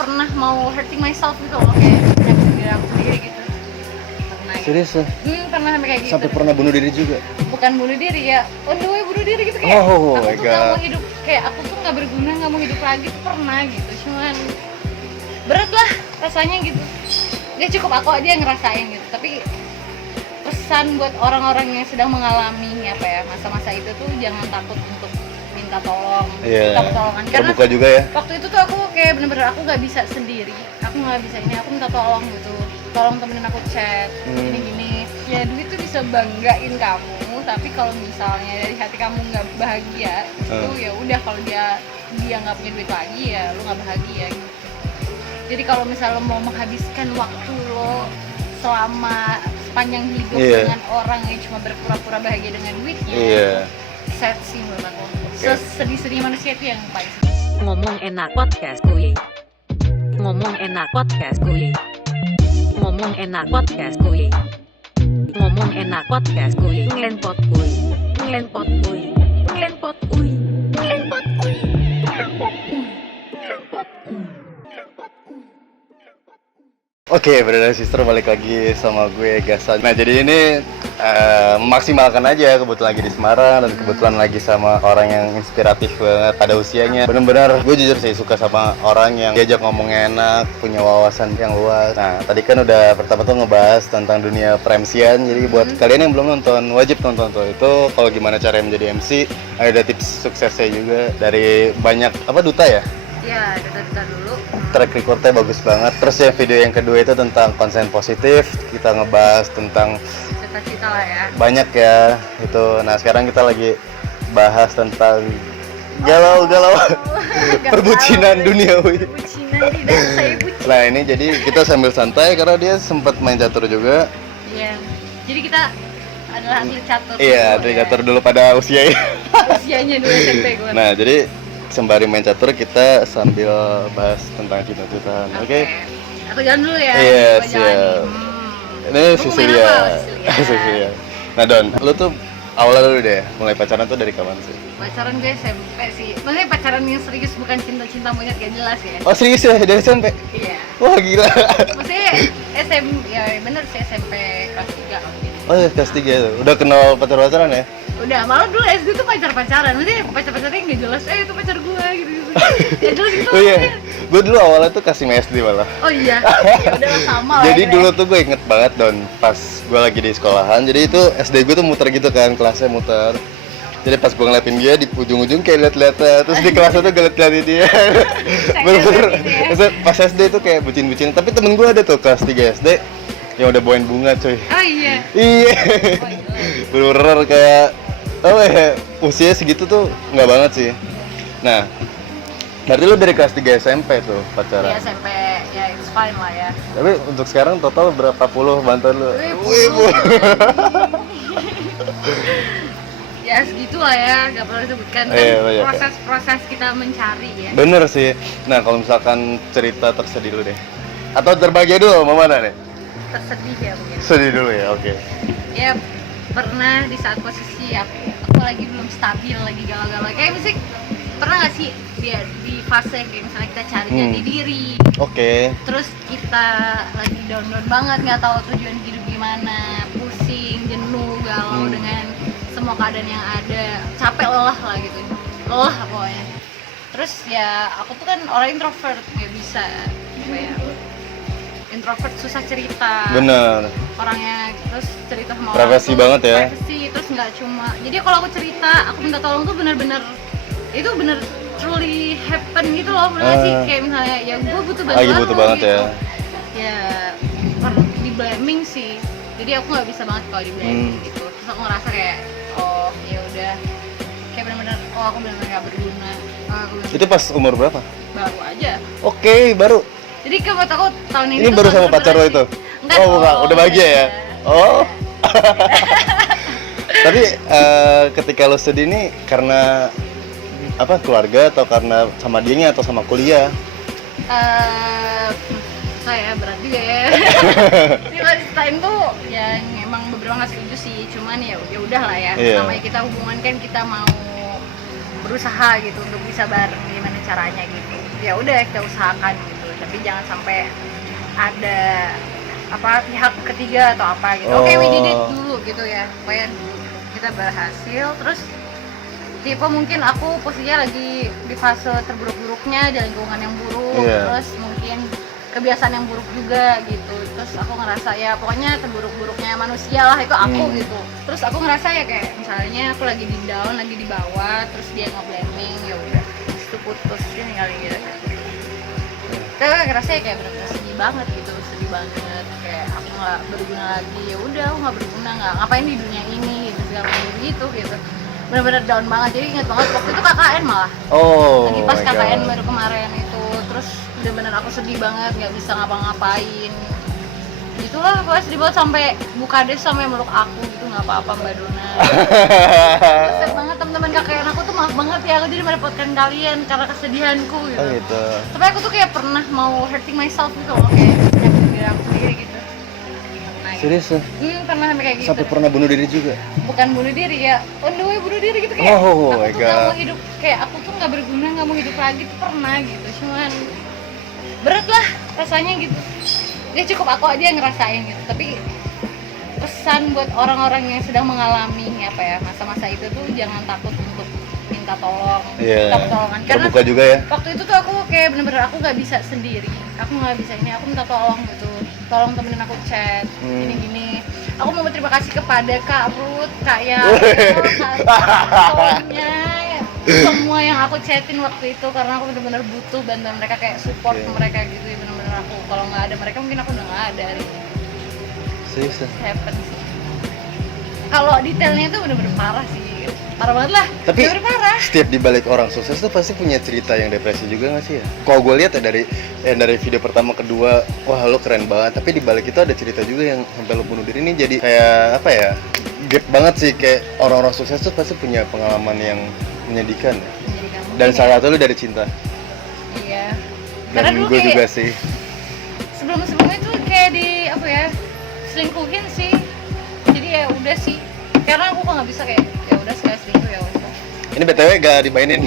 pernah mau hurting myself gitu loh, kayak nyakitin diri aku sendiri gitu. Pernah gitu. Serius ya? Pernah sampai kayak gitu. Sampai pernah bunuh diri juga? Bukan bunuh diri ya, on the way bunuh diri gitu, kayak Oh aku my tuh gak mau God. hidup, kayak aku tuh gak berguna, gak mau hidup lagi tuh pernah gitu. Cuman berat lah rasanya gitu. Ya cukup aku aja yang ngerasain gitu. Tapi pesan buat orang-orang yang sedang mengalami apa ya masa-masa itu tuh jangan takut untuk minta tolong, minta pertolongan, karena terbuka juga ya. waktu itu tuh aku kayak bener-bener aku nggak bisa sendiri, aku nggak bisa ini, aku minta tolong gitu, tolong temenin aku chat gini-gini. Ya duit tuh bisa banggain kamu, tapi kalau misalnya dari hati kamu nggak bahagia itu ya udah, kalau dia nggak punya duit lagi ya lu nggak bahagia gitu. Jadi kalau misalnya lo mau menghabiskan waktu lo selama sepanjang hidup dengan orang yang cuma berpura-pura bahagia dengan duitnya, sad sih menurut aku. Sesedih-sedih manusia itu yang paling sedih. Ngomong enak podcast kuy. Ngomong enak podcast kuy. Ngomong enak podcast kuy. Ngomong enak podcast kuy. Ngelenpot kuy. Ngelenpot kuy. Ngelenpot kuy. Ngelenpot kuy. Oke, brother sister, balik lagi sama gue Gasan. Nah, jadi ini memaksimalkan aja, kebetulan lagi di Semarang dan kebetulan lagi sama orang yang inspiratif banget pada usianya. Bener-bener gue jujur sih suka sama orang yang diajak ngomongnya enak, punya wawasan yang luas. Nah, tadi kan udah pertama tuh ngebahas tentang dunia per-MC-an. Jadi buat kalian yang belum nonton, wajib nonton tuh. Itu kalau gimana cara menjadi MC, ada tips suksesnya juga dari banyak duta ya? Ya, data dulu. Track recordnya bagus banget. Terus ya video yang kedua itu tentang konsen positif. Kita ngebahas tentang Cita-cita lah ya. banyak ya itu. Nah sekarang kita lagi bahas tentang galau-galau perbucinan duniawi. Perbucinan tidak saya bucin. Nah ini jadi kita sambil santai karena dia sempat main catur juga. Iya. Jadi kita adalah atlet catur. Iya, atlet catur dulu pada usianya. Usianya 2 SMP gue. Nah jadi sembari main catur kita sambil bahas tentang cinta-cintaan. Oke. Aku jalan dulu ya. Yes, Gua jalan ya. nih. Ini Lu main Cecilia. apa? Cecilia. Cecilia. Nah Don, lu tuh awalnya dulu deh, mulai pacaran tuh dari kapan sih? Pacaran gue SMP sih. Maksudnya pacaran yang serius, bukan cinta-cinta monyet gak jelas ya. Oh serius ya, dari SMP? Iya. Wah gila. Maksudnya ya bener sih SMP kelas 3 kalau gitu. Oh ya, kelas 3 tuh, udah kenal pacaran ya? Udah, malah dulu SD tuh pacar-pacaran. Maksudnya pacar-pacarnya nggak jelas, itu pacar gue gitu-gitu. Ya jelas gitu. Oh iya, gue dulu awalnya tuh kasih SD malah. Oh iya, ya udahlah sama lah. Jadi ya. dulu tuh gue inget banget Don, pas gue lagi di sekolahan. Jadi itu SD gue tuh muter gitu kan, kelasnya muter. Jadi pas gue ngeliatin dia di ujung-ujung kayak liat-liatnya, terus di kelasnya tuh gue liat-liatin dia. Bener-bener, maksudnya pas SD tuh kayak bucin-bucin. Tapi temen gue ada tuh kelas 3 SD yang udah bawain bunga cuy. Oh iya. Iya. Oh, iya. Bener-bener kayak usia segitu tuh nggak banget sih. Nah, berarti lu dari kelas 3 SMP tuh pacaran? Iya SMP, ya it's fine lah ya. Tapi untuk sekarang total berapa puluh mantan lu? Wih, ya segitulah ya, gak perlu disebutkan kan Iya. proses kita mencari ya. Bener sih. Nah, kalau misalkan cerita tersedih dulu deh. Atau terbahagia dulu, mau mana nih? Tersedih ya mungkin. Sedih dulu ya, oke. Ya pernah di saat posisi aku lagi belum stabil, lagi galau-galau. Kayak musik, pernah gak sih di fase kayak misalnya kita cari jati diri, Oke. terus kita lagi down banget, nggak tahu tujuan hidup gimana, pusing, jenuh, galau dengan semua keadaan yang ada, capek, lelah lah gitu, lelah pokoknya. Terus ya aku tuh kan orang introvert, nggak bisa apa ya, introvert susah cerita. Bener. Orangnya terus cerita sama Privasi orang tuh banget ya. Privasi, terus nggak cuma. Jadi kalau aku cerita, aku minta tolong tuh bener-bener itu bener truly happen gitu loh, bener sih, kayak misalnya ya gue butuh bantuan Lagi butuh lo banget gitu. ya. Ya di blaming sih. Jadi aku nggak bisa banget kalau di blaming gitu. Terus aku ngerasa kayak oh ya udah, kayak bener-bener aku bener-bener nggak berguna. Aku bener-bener Itu pas umur berapa? baru aja. Oke, baru. Jadi kan buat aku tahun ini Ini tuh baru tahun sama pacar lo terberat itu? sih. Enggak Oh, dong, bukan. Udah bahagia ya? Oh. Tapi ketika lo sedih nih karena keluarga atau karena sama dianya atau sama kuliah? Saya berat juga ya. Di last time tuh ya emang beberapa nggak setuju sih, cuman ya udah lah ya. Iya. Namanya kita hubungan kan kita mau berusaha gitu untuk bisa bareng, gimana caranya gitu. Ya udah kita usahakan gitu. tapi jangan sampai ada apa pihak ketiga atau apa gitu. Oke, we did it dulu gitu ya, supaya kita berhasil. Terus tipe mungkin aku posisinya lagi di fase terburuk-buruknya, di lingkungan yang buruk, terus mungkin kebiasaan yang buruk juga gitu. Terus aku ngerasa ya pokoknya terburuk-buruknya manusia lah itu aku gitu. Terus aku ngerasa ya kayak misalnya aku lagi di down, lagi di bawah, terus dia nge-blaming, ya udah itu putus ini kali gitu. Tapi ngerasa ya kayak bener-bener sedih banget gitu, sedih banget kayak aku nggak berguna lagi. Ya udah aku nggak berguna, nggak ngapain di dunia ini gitu segala macam gitu. Bener-bener down banget. Jadi ingat banget waktu itu KKN malah. Lagi pas KKN baru kemarin itu, terus bener-bener aku sedih banget, nggak bisa ngapa-ngapain. Itulah pokoknya sedih banget sampai Bukades sampai meluk aku gitu, nggak apa-apa Mbak Dona. Sedih banget teman-teman KKN aku tuh, maaf banget ya aku jadi merepotkan kalian karena kesedihanku gitu. Gitu. Tapi aku tuh kayak pernah mau hurting myself gitu loh, kayak nyakitin diri aku sendiri gitu. Nah, Serius ya? pernah sampai kayak gitu. Sampai pernah bunuh diri juga? Bukan bunuh diri ya, on the way bunuh diri gitu kayak Oh aku my tuh gak God. mau hidup, kayak aku tuh gak berguna, gak mau hidup lagi tuh pernah gitu. Cuman berat lah rasanya gitu. Ya cukup aku aja yang ngerasain gitu. Tapi pesan buat orang-orang yang sedang mengalami apa ya masa-masa itu tuh jangan takut untuk minta tolong, minta pertolongan. Karena terbuka juga ya? waktu itu tuh aku kayak bener-bener aku gak bisa sendiri, aku gak bisa ini, aku minta tolong gitu, tolong temenin aku chat, gini-gini. Aku mau berterima kasih kepada Kak Ruth, Kak Yao, Kak Sonya, semua yang aku chatin waktu itu karena aku bener-bener butuh bantuan mereka, kayak support mereka gitu ya. Bener-bener aku kalau nggak ada mereka mungkin aku udah nggak ada hari ini. Serius ya? Happen sih. Kalau detailnya tuh bener-bener parah sih, parah banget lah. Tapi bener-bener parah. setiap dibalik orang sukses tuh pasti punya cerita yang depresi juga nggak sih ya? Kalau gue lihat ya dari video pertama kedua, wah lo keren banget. Tapi dibalik itu ada cerita juga yang sampai lo bunuh diri. Ini jadi kayak apa ya? Gap banget sih, kayak orang-orang sukses tuh pasti punya pengalaman yang menyedihkan ya. Dan salah satu lo dari cinta. Iya. Karena Dan dulu gue kayak juga sih. sebelum-sebelumnya tuh kayak di apa ya, selingkuhin sih. Jadi ya udah sih. Karena aku kok nggak bisa kayak ya udah sekali selingkuh ya udah. Ini BTW gak dimainin.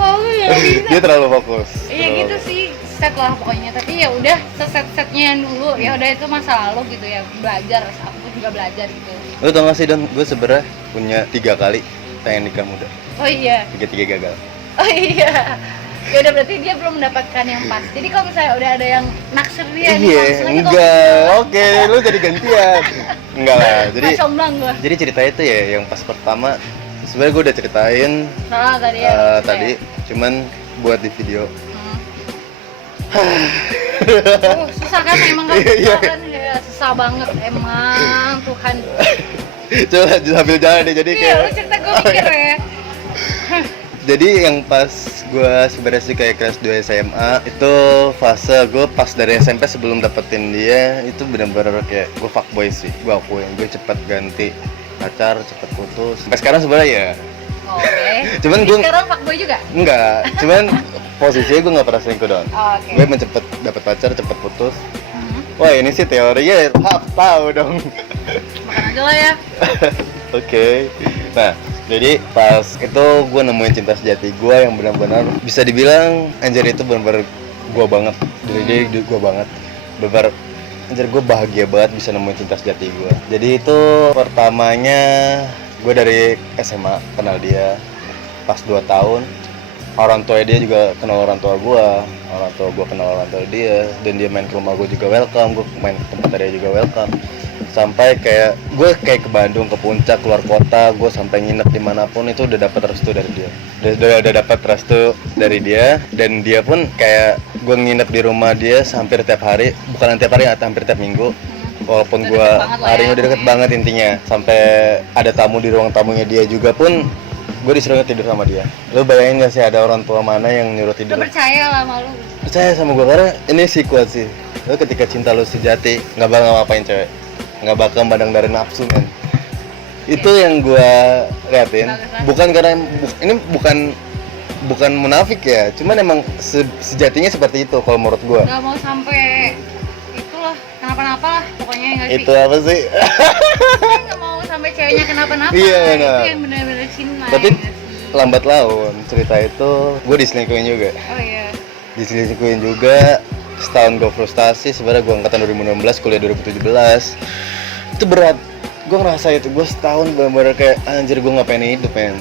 Oh ya bisa. Dia terlalu fokus. Iya gitu sih, set lah pokoknya. Tapi ya udah seset-setnya yang dulu ya udah itu masa lalu gitu ya, belajar. Aku juga belajar gitu. Lo tau gak sih Don, gue sebenernya punya 3 kali pengen nikah muda. Oh iya. 3 gagal. Oh iya. Ya udah berarti dia belum mendapatkan yang pas. Jadi kalau misalnya udah ada yang naksir dia nih, Iya, langsung aja enggak. Oke, lu jadi gantian. Enggak lah. Jadi comblang gua. jadi cerita itu ya yang pas pertama sebenarnya gue udah ceritain Nah, tadi ya. tadi, cuman buat di video. Susah kan emang kan Iya, susah kan ya, susah banget emang Tuhan. Coba sambil jalan deh, jadi Iya, kayak lu cerita gue mikir ya. jadi yang pas gue sebenarnya sih kayak kelas 2 SMA itu fase gue pas dari SMP sebelum dapetin dia itu benar-benar kayak gue fuckboy sih, gue akuin. Gue cepet ganti pacar, cepet putus. Sampai sekarang sebenarnya ya. Oke. Cuman Jadi gue sekarang fuckboy juga? enggak, cuman posisinya gue nggak pernah selingkuh dong. Oke. Gue emang cepet dapet pacar, cepet putus. Wah ini sih teorinya tahu dong. Makan aja lah ya. Oke. Nah, jadi pas itu gue nemuin cinta sejati gue yang benar-benar bisa dibilang anjir itu benar-benar gue banget. Jadi gue banget. Benar anjir gue bahagia banget bisa nemuin cinta sejati gue. Jadi itu pertamanya gue dari SMA kenal dia pas 2 tahun. Orang tua dia juga kenal orang tua gue kenal orang tua dia, dan dia main ke rumah gue juga welcome, gue main ke tempat dia juga welcome. Sampai kayak gue kayak ke Bandung, ke puncak, keluar kota, gue sampai nginep dimanapun itu udah dapat restu dari dia. Udah dapat restu dari dia, dan dia pun kayak gue nginep di rumah dia hampir tiap hari, bukan tiap hari, hampir tiap minggu. Walaupun gue hari udah deket banget intinya, sampai ada tamu di ruang tamunya dia juga pun gue disuruh tidur sama dia. Lo bayangin gak sih ada orang tua mana yang nyuruh tidur? Lo percaya lah sama lu? Percaya sama gue, karena ini sih kuat sih. Lo ketika cinta lo sejati nggak bakal ngapain cewek, nggak bakal mandang dari nafsu men. Itu yang gue liatin. Bukan karena ini bukan munafik ya, cuman emang sejatinya seperti itu kalau menurut gue. Gak mau sampai itulah kenapa-napa lah pokoknya, nggak sih? Itu apa sih? Saya nggak mau sampai ceweknya kenapa-napa. Iya, benar. Itu yang benar-benar cinta. Tapi ya nggak sih? lambat laun cerita itu gue diselingkuhin juga. Oh iya. diselingkuhin juga. Setahun gue frustasi, sebenarnya gue angkatan 2016, kuliah 2017. Itu berat, gue ngerasa itu, gue setahun bener-bener kayak anjir gue gak pengen hidup men.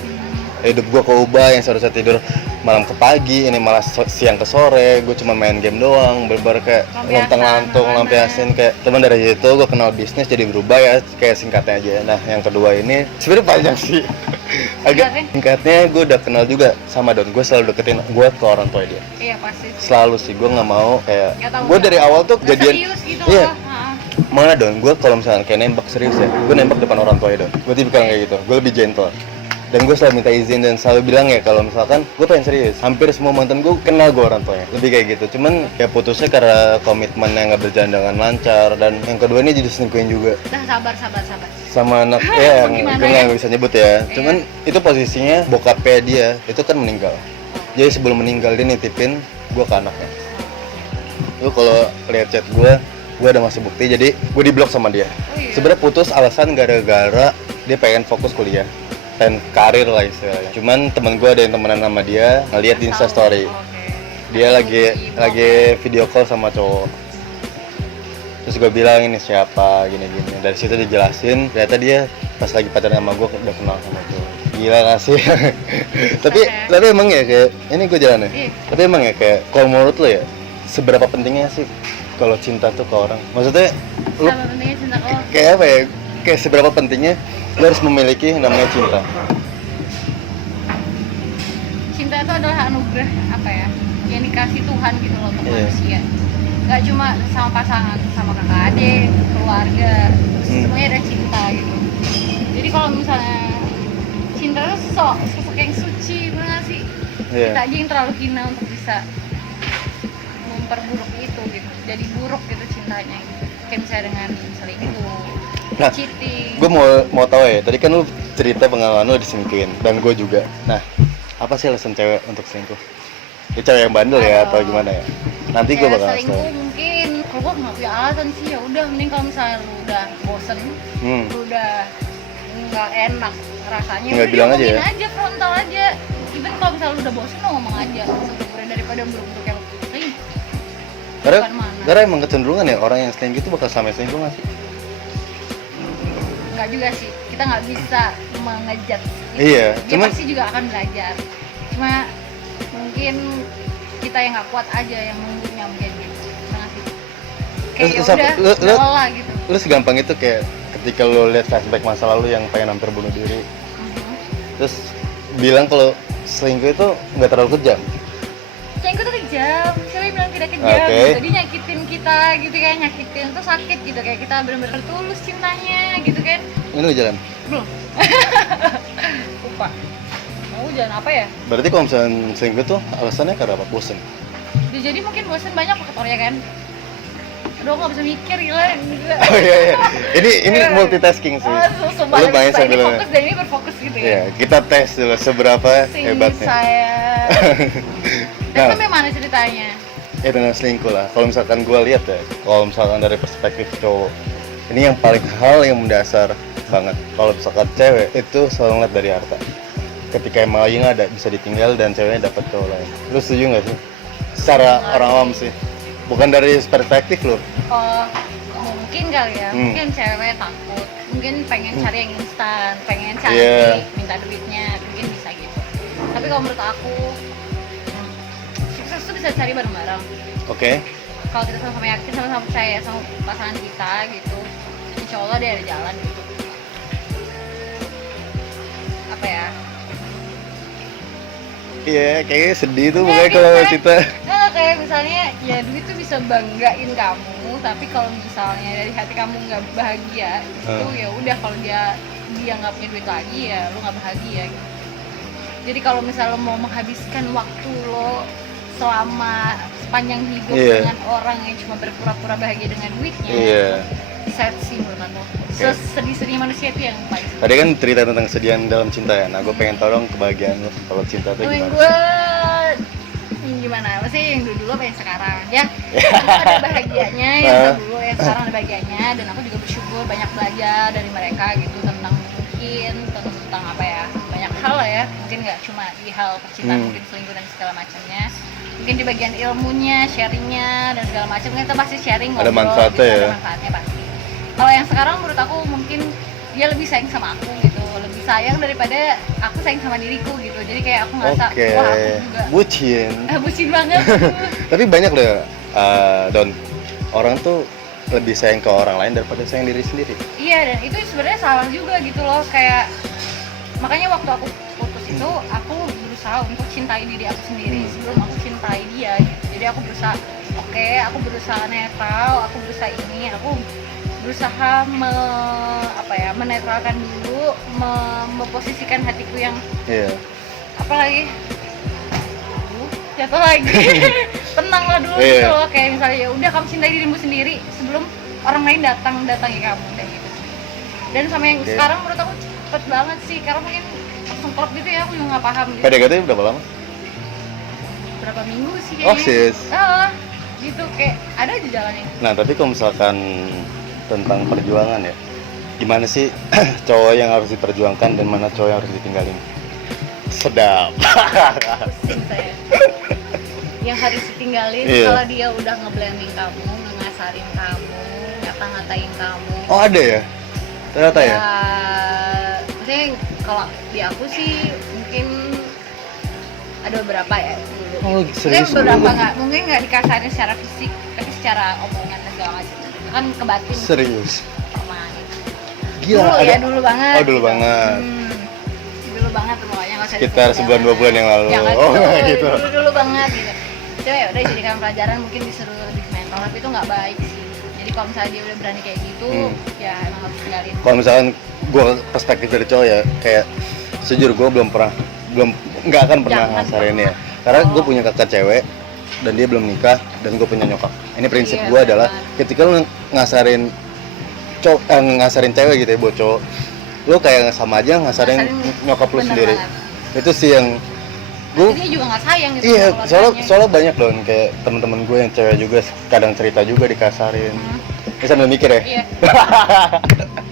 Hidup gue keubah, yang seharusnya tidur malam ke pagi, ini malah siang ke sore. Gue cuma main game doang, bener-bener kayak lontang-lantung, lampiasin kayak. Teman dari itu gue kenal bisnis jadi berubah ya, kayak singkatnya aja. Nah yang kedua ini sebenarnya panjang sih. Agak singkatnya, gue udah kenal juga sama Don. Gue selalu deketin gue ke orang tua dia. Iya pasti. Selalu sih, gue nggak mau kayak. Gue dari awal tuh kejadian. Serius gitu Iya. loh. Mana Don, gue kalau misalnya kayak nembak serius ya, gue nembak depan orang tua ya Don. Gue tipikal kayak gitu, gue lebih gentle. Dan gue selalu minta izin dan selalu bilang ya kalau misalkan gue pengen serius. Hampir semua mantan gue kenal gue orang tuanya, lebih kayak gitu. Cuman ya putusnya karena komitmen yang nggak berjalan dengan lancar. Dan yang kedua ini jadi selingkuhin juga. Udah sabar. Sama anak ya yang Gimana gue ya? nggak bisa nyebut ya. Cuman itu posisinya bokapnya dia itu kan meninggal. Jadi sebelum meninggal dia nitipin gue ke anaknya. Lu kalau lihat chat gue ada masih bukti. Jadi gue diblok sama dia. Oh, iya. Sebenarnya putus alasan gara-gara dia pengen fokus kuliah dan karir lah istilahnya. Cuman temen gue ada yang temenan sama dia, ngeliat di Instastory. Dia lagi video call sama cowok. Terus gue bilang ini siapa, gini-gini. Dari situ dijelasin, ternyata dia pas lagi pacaran sama gue udah kenal sama gue. Gila gak sih? tapi emang ya kayak, ini gue jalan ya. Tapi emang ya kayak, kalau menurut lo ya, seberapa pentingnya sih kalau cinta tuh ke orang? Maksudnya, lo Sama pentingnya cinta ke orang. kayak apa ya? Kayak seberapa pentingnya lo harus memiliki yang namanya cinta? Cinta itu adalah anugerah apa ya? Yang dikasih Tuhan gitu loh untuk manusia. Gak cuma sama pasangan, sama kakak adik, keluarga, semuanya ada cinta gitu. Jadi kalau misalnya cinta itu sosok yang suci, bener gak sih? Kita aja yang terlalu hina untuk bisa memperburuk itu gitu. Jadi buruk gitu cintanya gitu. Kayak misalnya dengan selingkuh, cheating. Gue mau tahu ya, tadi kan lu cerita pengalaman lu diselingkuhin dan gue juga. Nah, apa sih alasan cewek untuk selingkuh? Dia cewek yang bandel ya atau gimana ya? Nanti gue bakal kasih selingkuh tau. mungkin kalau gue nggak punya alasan sih, ya udah mending kalau misalnya lu udah bosen, lu udah nggak enak rasanya, nggak bilang aja ya? aja frontal aja. Even kalau misalnya lu udah bosen, lu ngomong aja sebenarnya daripada buruk-buruk kayak selingkuh. Karena emang kecenderungan ya orang yang selingkuh itu bakal sampai selingkuh nggak sih? Enggak juga sih, kita nggak bisa mengejat gitu. Iya, Dia pasti juga akan belajar. Cuma mungkin kita yang nggak kuat aja yang nunggunya mungkin gitu. Nah, sih. Kayak Lu- udah lelah gitu. Lu segampang itu kayak ketika lu lihat flashback masa lalu yang pengen hampir bunuh diri, terus bilang kalau selingkuh itu nggak terlalu kejam. Selingkuh tuh kejam, siapa yang bilang tidak kejam gitu. Dia nyakitin kita gitu kan, nyakitin tuh sakit gitu, kayak kita benar-benar tulus cintanya gitu kan. Ini lu jalan. Belum. Lupa. Mau jalan apa ya? Berarti kalau misalnya selingkuh tuh alasannya karena apa? Bosen. Ya, jadi mungkin bosan banyak faktornya kan. Aduh, nggak bisa mikir, gila. Oh iya. Ini multitasking sih. Lu main sambil fokus dan ini berfokus gitu ya. Iya, kita tes dulu seberapa hebatnya. Saya. Nah, Tapi mana ceritanya? dengan selingkuh lah. Kalau misalkan gue lihat ya, kalau misalkan dari perspektif cowok, ini yang paling hal yang mendasar banget. Kalau misalkan cewek itu selalu ngeliat dari harta. Ketika emang lagi nggak ada, bisa ditinggal dan ceweknya dapat cowok lain. Lu setuju nggak sih? Secara orang awam sih, bukan dari perspektif lo. Oh, mungkin kali ya. Mungkin cewek takut. Mungkin pengen cari yang instan, pengen cari minta duitnya, mungkin bisa gitu. Tapi kalau menurut aku, sukses tuh bisa cari bareng-bareng. Oke. Kalau kita sama-sama yakin, sama-sama percaya sama pasangan kita gitu, insya Allah dia ada jalan gitu. Apa ya? Iya, kayaknya sedih tuh pokoknya kalau kita. Nah, kayak misalnya ya duit tuh bisa banggain kamu, tapi kalau misalnya dari hati kamu nggak bahagia, itu ya udah, kalau dia nggak punya duit lagi ya lu nggak bahagia gitu. Jadi kalau misalnya lo mau menghabiskan waktu lo selama sepanjang hidup dengan orang yang cuma berpura-pura bahagia dengan duitnya, sad sih menurut aku. Sesedih-sedih manusia itu yang paling. Tadi kan cerita tentang kesedihan dalam cinta ya. Nah, gue pengen tahu dong kebahagiaan lo kalau cinta tuh gimana? Gue gimana? Maksudnya yang dulu apa yang sekarang ya? Ada bahagianya yang dulu, yang sekarang ada bahagianya, dan aku juga bersyukur banyak belajar dari mereka gitu tentang apa ya, banyak hal lah ya, mungkin nggak cuma di hal percintaan, mungkin selingkuh dan segala macamnya. mungkin di bagian ilmunya, sharingnya dan segala macam kita pasti sharing Ada ngobrol, manfaatnya gitu, ya? ada manfaatnya pasti. Kalau yang sekarang menurut aku mungkin dia lebih sayang sama aku gitu, lebih sayang daripada aku sayang sama diriku gitu. Jadi kayak aku ngerasa Oke, wah aku juga bucin. bucin banget. Tapi banyak loh, Don, orang tuh lebih sayang ke orang lain daripada sayang diri sendiri. Iya, dan itu sebenarnya salah juga gitu loh. Kayak makanya waktu aku putus itu aku berusaha untuk cintai diri aku sendiri sebelum aku cintai dia gitu. Jadi aku berusaha aku berusaha netral, aku berusaha aku berusaha menetralkan dulu, memposisikan hatiku yang Iya. apalagi jatuh lagi tenang lah dulu Iya. gitu loh. Kayak misalnya ya udah kamu cintai dirimu sendiri sebelum orang lain datangi kamu kayak gitu. Dan sama yang Oke. sekarang menurut aku cepet banget sih, karena mungkin langsung klop gitu ya, aku juga nggak paham gitu. PDKT berapa lama? Berapa minggu sih Oh, kayaknya. sis. Gitu kayak ada aja jalannya. Nah, tapi kalau misalkan tentang perjuangan ya, gimana sih cowok yang harus diperjuangkan dan mana cowok yang harus ditinggalin? Sedap. Pusing saya. Yang harus ditinggalin Iya. kalau dia udah ngeblaming kamu, ngengasarin kamu, ngata-ngatain kamu. Oh, ada ya? Ternyata ya? Maksudnya kalau di aku sih mungkin ada beberapa ya dulu. Oh, Mungkin serius? beberapa mungkin nggak dikasarin secara fisik, tapi secara omongan dan segala macam. Kan ke batin Serius? pernah gitu. Gila, Dulu ada. ya, dulu banget. Oh, dulu banget. Dulu banget pokoknya nggak usah Sekitar disebut sebulan, 2 bulan yang lalu. Jangan Oh, dulu, gitu. dulu banget gitu. Coba ya udah jadikan pelajaran, mungkin disuruh lebih mental, tapi itu nggak baik sih. Jadi kalau misalnya dia udah berani kayak gitu, ya emang harus tinggalin. Kalau misalkan gue perspektif dari cowok ya, kayak sejujur gue nggak akan pernah Jangan ngasarin pernah. ya. Karena gue punya kakak cewek dan dia belum nikah dan gue punya nyokap. Ini prinsip Iya, gue adalah benar. ketika lu ngasarin ngasarin cewek gitu ya buat cowok, lu kayak sama aja ngasarin nyokap lu bener sendiri. banget. Itu sih yang gue Nanti dia juga nggak sayang gitu. iya, sama keluarganya. soalnya banyak dong kayak temen-temen gue yang cewek juga kadang cerita juga dikasarin. Ini sambil mikir ya. Iya.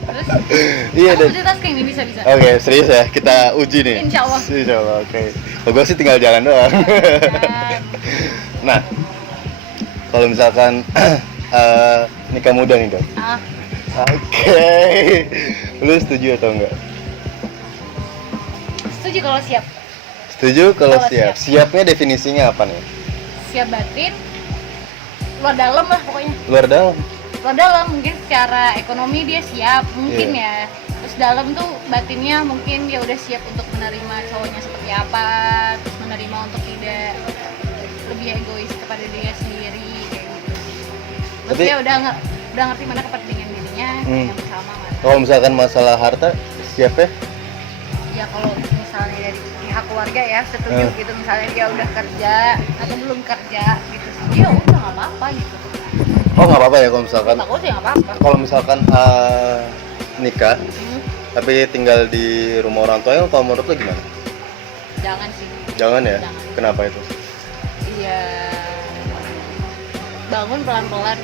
Terus Iya aku dan multitasking nih, bisa. oke, serius ya, kita uji nih. Insya Allah. Insya Allah, oke. Kalau gue sih tinggal jalan doang. Nah, kalau misalkan nikah muda nih dong. Oke. Lu setuju atau enggak? Setuju kalau siap. Setuju kalau Kalau siap. Siapnya definisinya apa nih? Siap batin, luar dalam lah pokoknya. Luar dalam. Luar dalam mungkin secara ekonomi dia siap mungkin Iya. ya. Terus dalam tuh batinnya mungkin dia udah siap untuk menerima cowoknya seperti apa, terus menerima untuk tidak lebih egois kepada dirinya sendiri kayak gitu. Terus Tapi- dia udah ngerti mana kepentingan dirinya yang bersama mana. Kalau misalkan masalah harta, siap ya? Ya kalau misalnya dari pihak keluarga ya setuju gitu, misalnya dia udah kerja atau belum kerja gitu sih, ya udah nggak apa-apa gitu. Oh, nggak apa-apa ya kalau misalkan. Aku sih nggak apa-apa. Kalau misalkan nikah, tapi tinggal di rumah orang tuanya, kalau menurut lu gimana? Jangan sih. Jangan ya? Jangan. Kenapa itu? Iya, bangun pelan-pelan.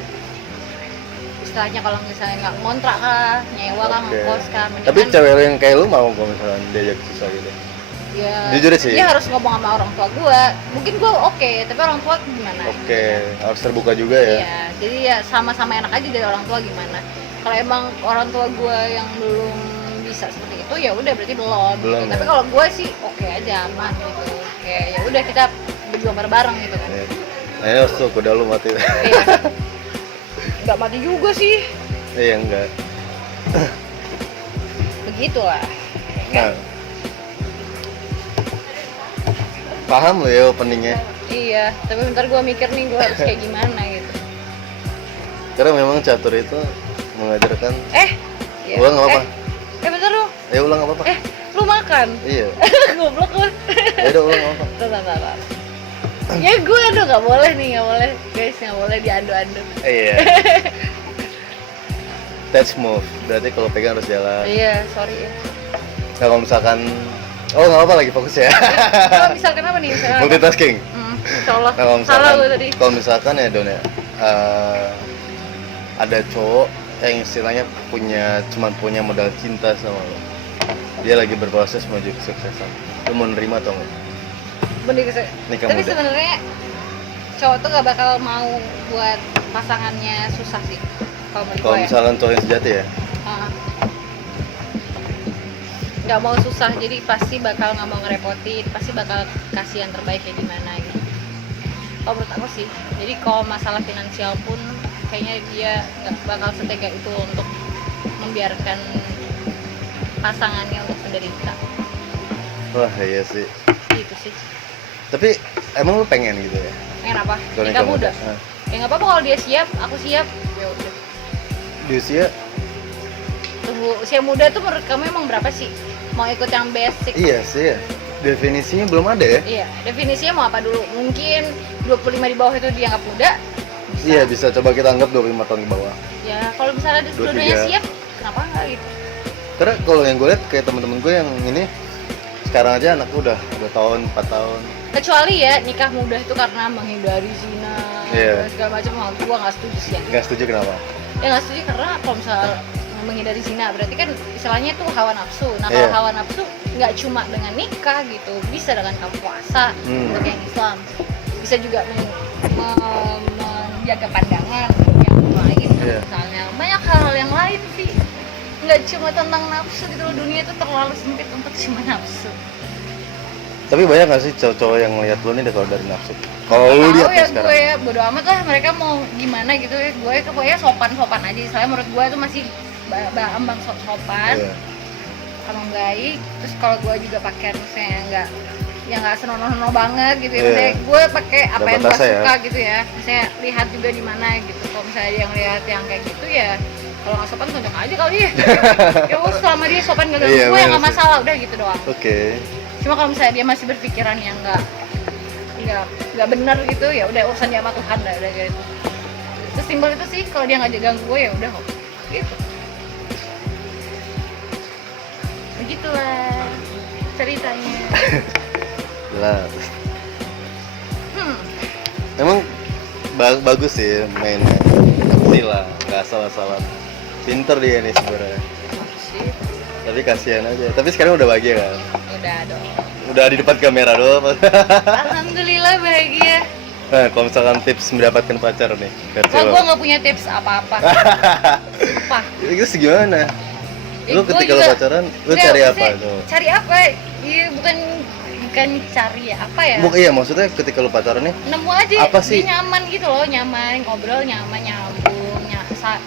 Istilahnya kalau misalnya nggak ngontrak kah, nyewa kah, Oke. ngekos kah, Tapi cewek lu yang kayak lu mau kalau misalkan diajak susah gitu? ya, jujur sih. dia harus ngomong sama orang tua gua. Mungkin gua oke, tapi orang tua gimana? Oke, harus terbuka juga ya? Iya, jadi ya sama-sama enak aja dari orang tua gimana. Kalau emang orang tua gua yang belum bisa seperti itu, ya udah berarti belum. Belum, gitu. ya. Tapi kalau gua sih oke aja, aman gitu. Kayak ya udah kita berjuang bareng-bareng gitu kan. Iya. Nah, ini harus tuh kuda lu mati. Iya. Nggak mati juga sih. Iya, enggak. Begitulah. Nah, paham lo ya openingnya. Iya, tapi bentar gua mikir nih gua harus kayak gimana gitu. Karena memang catur itu mengajarkan. Iya. Ulang nggak apa-apa. Bentar lu. Ya ulang nggak apa-apa. Lu makan. Iya. Goblok lu. Ya udah ulang nggak apa-apa. Bentar. Ya gue aduh nggak boleh nih, nggak boleh guys, nggak boleh diadu-adu. Iya. Touch move. Berarti kalau pegang harus jalan. Iya, sorry ya. Nah, kalau misalkan nggak apa-apa, lagi fokus ya. Kalau misalkan apa nih? Misalkan apa? Multitasking. Insyaallah. Nah, kalau Salah misalkan, gue tadi. kalau misalkan ya Don ya, ada cowok yang istilahnya cuman punya modal cinta sama lo. Dia lagi berproses menuju kesuksesan. Lo mau nerima atau enggak? Bener gitu. Nikah Tapi muda. sebenarnya cowok tuh gak bakal mau buat pasangannya susah sih kalau menurut Kalau gue ya. misalkan cowok yang sejati ya. Ah. Nggak mau susah, jadi pasti bakal nggak mau ngerepotin, pasti bakal kasih yang terbaik kayak gimana gitu. Kalau menurut aku sih, jadi kalau masalah finansial pun kayaknya dia nggak bakal setega itu untuk membiarkan pasangannya untuk menderita. Wah iya sih. Gitu sih. Tapi emang lu pengen gitu ya? Pengen apa? Kalau Nikah nikah muda. muda. Ya nggak apa-apa kalau dia siap, aku siap. Ya udah. Di usia? Tunggu, usia muda tuh menurut kamu emang berapa sih? Mau ikut yang basic? Iya sih ya. Definisinya belum ada ya? Iya, definisinya mau apa dulu? Mungkin 25 di bawah itu dianggap muda? Bisa. Iya bisa, coba kita anggap 25 tahun ke bawah. Ya, kalau misalnya di 23. dua-duanya siap, kenapa enggak gitu? Karena kalau yang gue lihat kayak temen-temen gue yang ini sekarang aja anaknya udah 2 tahun, 4 tahun. Kecuali ya nikah muda itu karena menghindari zina, Iya. dan segala macam. Gua nggak setuju sih ya. Nggak setuju kenapa? Ya nggak setuju karena kalau misalnya menghindari zina berarti kan istilahnya itu hawa nafsu. Nah kalau Iya. hawa nafsu nggak cuma dengan nikah gitu, bisa dengan kamu puasa untuk yang Islam, bisa juga menjaga pandangan yang lain kan, Iya. misalnya banyak hal-hal yang lain sih, nggak cuma tentang nafsu gitu loh. Dunia itu terlalu sempit untuk cuma nafsu. Tapi banyak nggak sih cowok-cowok yang ngeliat lu nih kalau dari nafsu? Kalau lu Tahu lihat ya sekarang? gue ya bodo amat lah mereka mau gimana gitu ya, gue pokoknya sopan aja. Soalnya menurut gue itu masih ambang sopan, Iya. ambang baik. Terus kalau gue juga pakai misalnya nggak senonoh banget gitu ya. Iya. Misalnya gue pakai apa Ada yang gue batasnya ya. suka gitu ya. Misalnya lihat juga di mana gitu. Kalau misalnya dia ngelihat yang kayak gitu ya, kalau nggak sopan tonjok aja kali ya. Ya udah selama dia sopan nggak ganggu Iya, gue ya bener nggak sih. masalah, udah gitu doang. Oke. Cuma kalau misalnya dia masih berpikiran yang nggak benar gitu, ya udah urusan dia sama Tuhan lah, udah gitu. Sesimpel itu sih, kalau dia nggak ganggu gue ya udah kok. Gitu. Begitulah ceritanya. Jelas. Hmm. Emang bagus sih mainnya. Sila, nggak salah-salah. Pinter dia nih sebenarnya. Sih, Tapi kasihan aja. Tapi sekarang udah bahagia kan? udah dong. Udah di depan kamera doang. Alhamdulillah bahagia. Nah, kalau misalkan tips mendapatkan pacar nih, versi Kalau lo. gue nggak punya tips apa-apa. Sumpah. Itu gimana? Lu Gua ketika lu juga- pacaran, lu Nggak, cari apa maksudnya tuh? Cari apa? Iya, bukan cari ya, apa ya? Iya, maksudnya ketika lu pacaran nih, Nemu aja Apa sih? dia nyaman gitu loh, nyaman ngobrol, nyaman nyambung,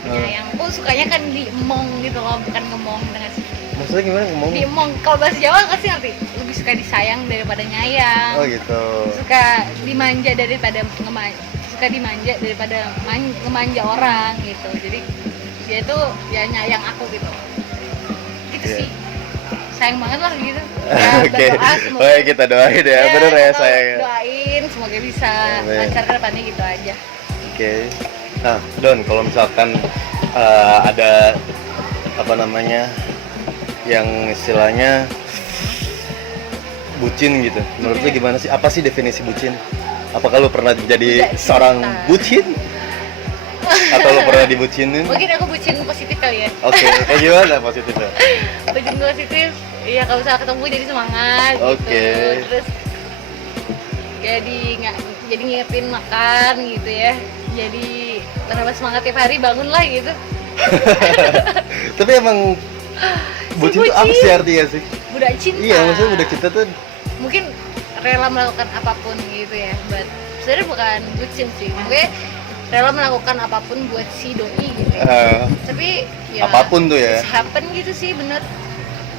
nyayang. Gue sukanya kan diemong gitu loh, bukan ngemong dengan maksudnya gimana ngomong? diemong. Kalau bahasa Jawa nggak sih ngerti? Lebih suka disayang daripada nyayang. Oh gitu. Suka dimanja daripada suka dimanja daripada ngemanja orang gitu. Jadi dia tuh ya nyayang aku gitu. Gitu Iya. sih. Sayang banget lah gitu. Ya, Oke. berdoa semoga. Oh, kita doain ya. Bener ya kita sayang. Doain semoga bisa Amin. lancar ke depannya gitu aja. Oke. Nah, Don, kalau misalkan ada apa namanya yang istilahnya bucin gitu, menurut lu gimana sih? Apa sih definisi bucin? Apakah lu pernah jadi Budak seorang cinta. bucin? Atau lu pernah dibucinin? Mungkin aku bucin positif kali ya. Oke, kayak gimana positifnya? Bucin positif, iya kalau misalnya ketemu jadi semangat Oke. gitu. Terus jadi nyiapin makan gitu ya. Jadi menambah semangat tiap hari, bangun lah gitu. Tapi emang bucin itu apa bucin. sih artinya sih? Budak cinta. Iya, maksudnya budak cinta tuh Mungkin rela melakukan apapun gitu ya, but sebenarnya bukan bucin sih. Gue rela melakukan apapun buat si doi gitu ya. Tapi ya apapun tuh ya. it's happen gitu sih, bener.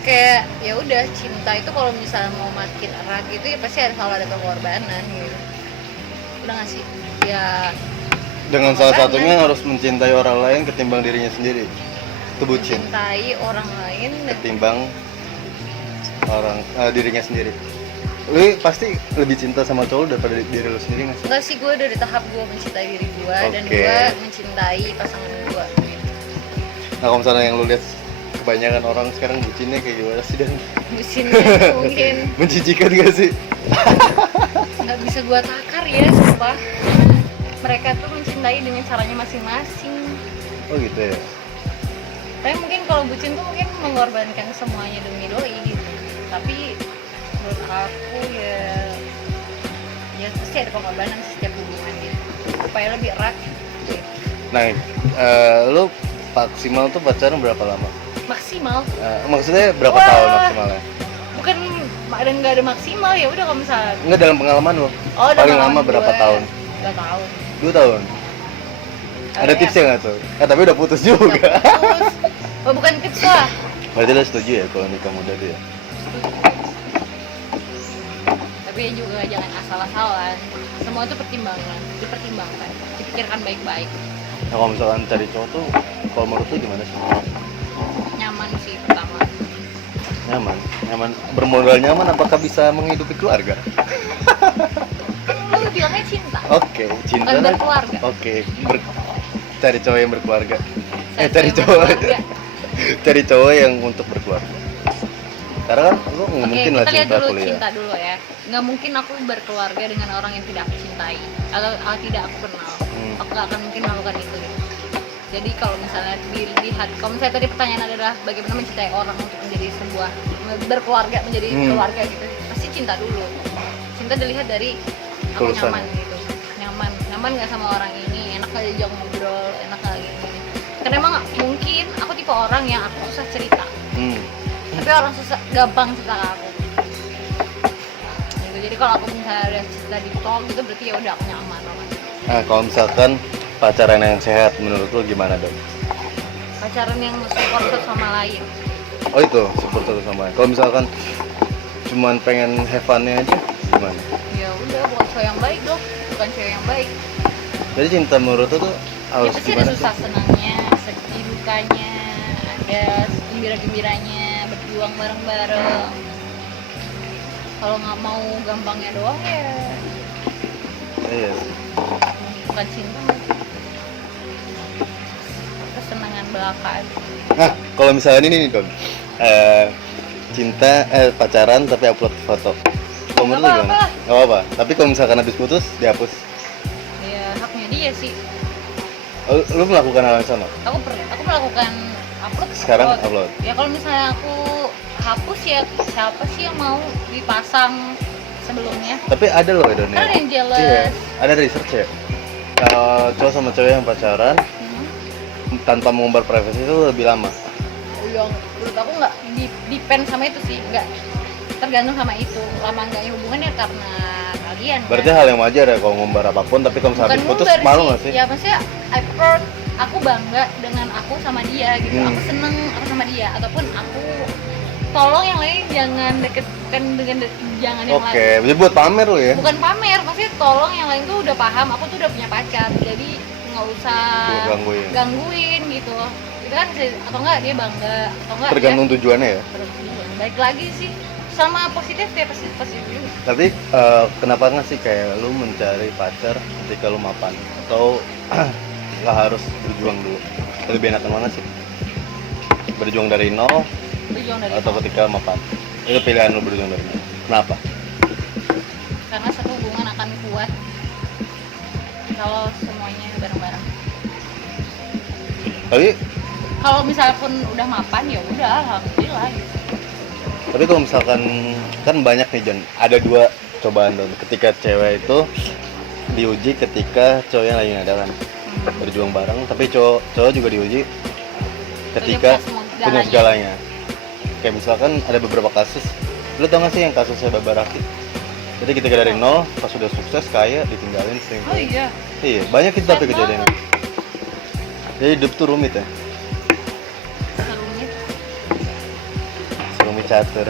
Kayak ya udah, cinta itu kalau misalnya mau makin erat gitu ya pasti harus selalu ada pengorbanan gitu. Udah nggak sih? Ya Dengan salah Pengorbanan. satunya harus mencintai orang lain ketimbang dirinya sendiri. Itu bucin. mencintai orang lain dan Ketimbang dirinya sendiri. Lu pasti lebih cinta sama cowok daripada diri lu sendiri nggak sih? enggak sih, gue dari tahap gue mencintai diri gue dan Oke. gue mencintai pasangan gue gitu. Nah, kalau misalnya yang lu lihat kebanyakan orang sekarang bucinnya kayak gimana sih, dan Bucinnya tuh mungkin menjijikan gak sih? nggak bisa gue takar ya, sumpah. Mereka tuh mencintai dengan caranya masing-masing. Oh gitu ya. Tapi mungkin kalau bucin tuh mungkin mengorbankan semuanya demi doi gitu. Tapi menurut aku ya pasti ada pengorbanan setiap hubungan gitu. supaya lebih erat. Nah, lu maksimal tuh pacaran berapa lama? Maksimal. Maksudnya berapa Wah. tahun maksimalnya? Bukan nggak ada maksimal ya udah kalau misalnya. Enggak, dalam pengalaman lu. Oh, Paling lama berapa tahun? 2 tahun. 2 tahun. Ada tipsnya nggak tuh? Tapi udah putus juga. Terus, oh bukan tips lah. Berarti lu setuju ya kalau nikah muda tuh ya? Tapi juga jangan asal-asalan. Semua itu pertimbangan, dipertimbangkan, dipikirkan baik-baik. Nah, kalau misalkan cari cowok tuh, kalau menurut lu gimana sih? Nyaman sih pertama. Nyaman. Bermodal nyaman, apakah bisa menghidupi keluarga? Lu bilangnya cinta. Oke, cinta. Bukan berkeluarga. Oke, cari cowok yang berkeluarga. Cari Cari cowok cowok. berkeluarga. Cari cowok yang untuk berkeluarga. Karena kan lu nggak Oke, mungkin lah kita lihat cinta dulu kuliah. cinta dulu ya. Nggak mungkin aku berkeluarga dengan orang yang tidak aku cintai atau tidak aku kenal. Aku nggak akan mungkin melakukan itu. Gitu. Jadi kalau misalnya dilihat, kalau misalnya tadi pertanyaan adalah bagaimana mencintai orang untuk menjadi sebuah berkeluarga, menjadi keluarga gitu, pasti cinta dulu. Cinta dilihat dari aku Tulusan. nyaman gitu, nyaman nggak sama orang ini, enak aja diajak ngobrol, enak lagi. Karena emang mungkin aku tipe orang yang aku susah cerita. Tapi orang susah gampang cerita ke aku gitu. Jadi kalau aku misalnya ada cerita di talk gitu berarti ya udah aku nyaman banget. Nah, kalau misalkan pacaran yang sehat menurut lu gimana dong? Pacaran yang support satu sama lain. Oh itu support satu sama lain. Kalau misalkan cuman pengen have fun-nya aja gimana? Ya udah bukan cowok yang baik dong, bukan cewek yang baik. Jadi cinta menurut lu tuh Ya harus pasti ada gimana susah sih? senangnya, sedih dukanya, ada gembira-gembiranya, berjuang bareng-bareng. Kalau nggak mau gampangnya doang ya Iya. bukan cinta. Kesenangan belaka. Nah, kalau misalnya ini nih Don, cinta pacaran tapi upload foto. Kalau menurut lu Nggak gimana? apa-apa. Nggak apa-apa. Tapi kalau misalkan habis putus dihapus. Ya haknya dia sih. Lu melakukan hal yang sama? Aku melakukan upload. Sekarang upload. Ya kalau misalnya aku hapus ya siapa sih yang mau dipasang sebelumnya? Tapi ada loh Don ya. Kan ada yang jealous. Iya. Ada research ya. Cowok sama cewek yang pacaran tanpa mengumbar privasi itu lebih lama. Yang menurut aku nggak depend sama itu sih, nggak tergantung sama itu. Lama enggaknya hubungannya karena kalian. Berarti hal yang wajar ya kalau ngumbar apapun, tapi kalau misalnya habis putus ngumbar malu nggak sih? Ya maksudnya aku bangga dengan aku sama dia gitu. Aku seneng aku sama dia ataupun aku tolong yang lain jangan deketkan dengan jangan yang lain. Oke, jadi buat pamer lo ya? Bukan pamer, maksudnya tolong yang lain tuh udah paham aku tuh udah punya pacar, jadi nggak usah gangguin gitu. Itu kan atau enggak dia bangga atau enggak Tergantung tujuannya ya? baik lagi sih sama positif ya positif juga. Tapi kenapa nggak sih kayak lu mencari pacar ketika lu mapan? Atau nggak harus berjuang dulu? Lebih enakan mana sih? Berjuang dari nol Berjuang dari atau nol. ketika mapan? Itu pilihan lu berjuang dari nol. Kenapa? Karena satu hubungan akan kuat kalau semuanya bareng-bareng. Tapi Kalau misalnya pun udah mapan ya udah alhamdulillah gitu. Tapi kalau misalkan kan banyak nih John, ada 2 cobaan Don. Ketika cewek itu diuji ketika cowoknya lagi ada kan berjuang bareng, tapi cowok juga diuji ketika punya segalanya. Kayak misalkan ada beberapa kasus, lu tau gak sih yang kasusnya Baba Rakit? Jadi ketika dari nol, pas sudah sukses kaya ditinggalin selingkuh. Oh iya. Iya, banyak itu tapi kejadiannya. Jadi hidup tuh rumit ya. Rumit catur.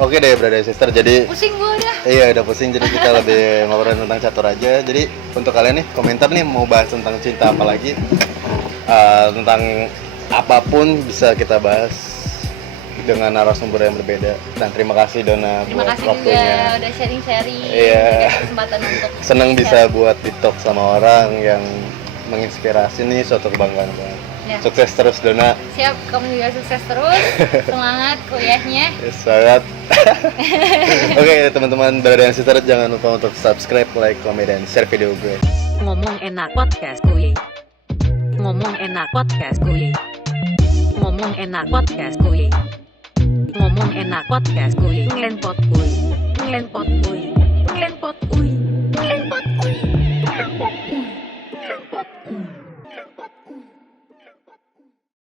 Oke deh brother sister, jadi Pusing gue udah. iya udah pusing, jadi kita lebih ngobrolin tentang catur aja. Jadi untuk kalian nih komentar nih mau bahas tentang cinta apa lagi, tentang apapun bisa kita bahas dengan narasumber yang berbeda. Dan terima kasih Dona Terima buat kasih waktunya. juga udah sharing-sharing. Iya. Dikasih kesempatan untuk Seneng bisa buat TikTok sama orang yang menginspirasi, nih suatu kebanggaan banget. Ya. Sukses terus Dona. Siap, kamu juga sukses terus. Semangat kuliahnya. Sangat. Oke teman-teman, brother dan sister, jangan lupa untuk subscribe, like, komen, dan share video gue. Ngomong enak podcast kuy. Ngomong enak podcast kuy. Ngomong enak podcast kuy. Ngomong enak podcast kuy. Ngelenpot kuy. Ngelenpot kuy. Ngelenpot kuy. Ngelenpot kuy.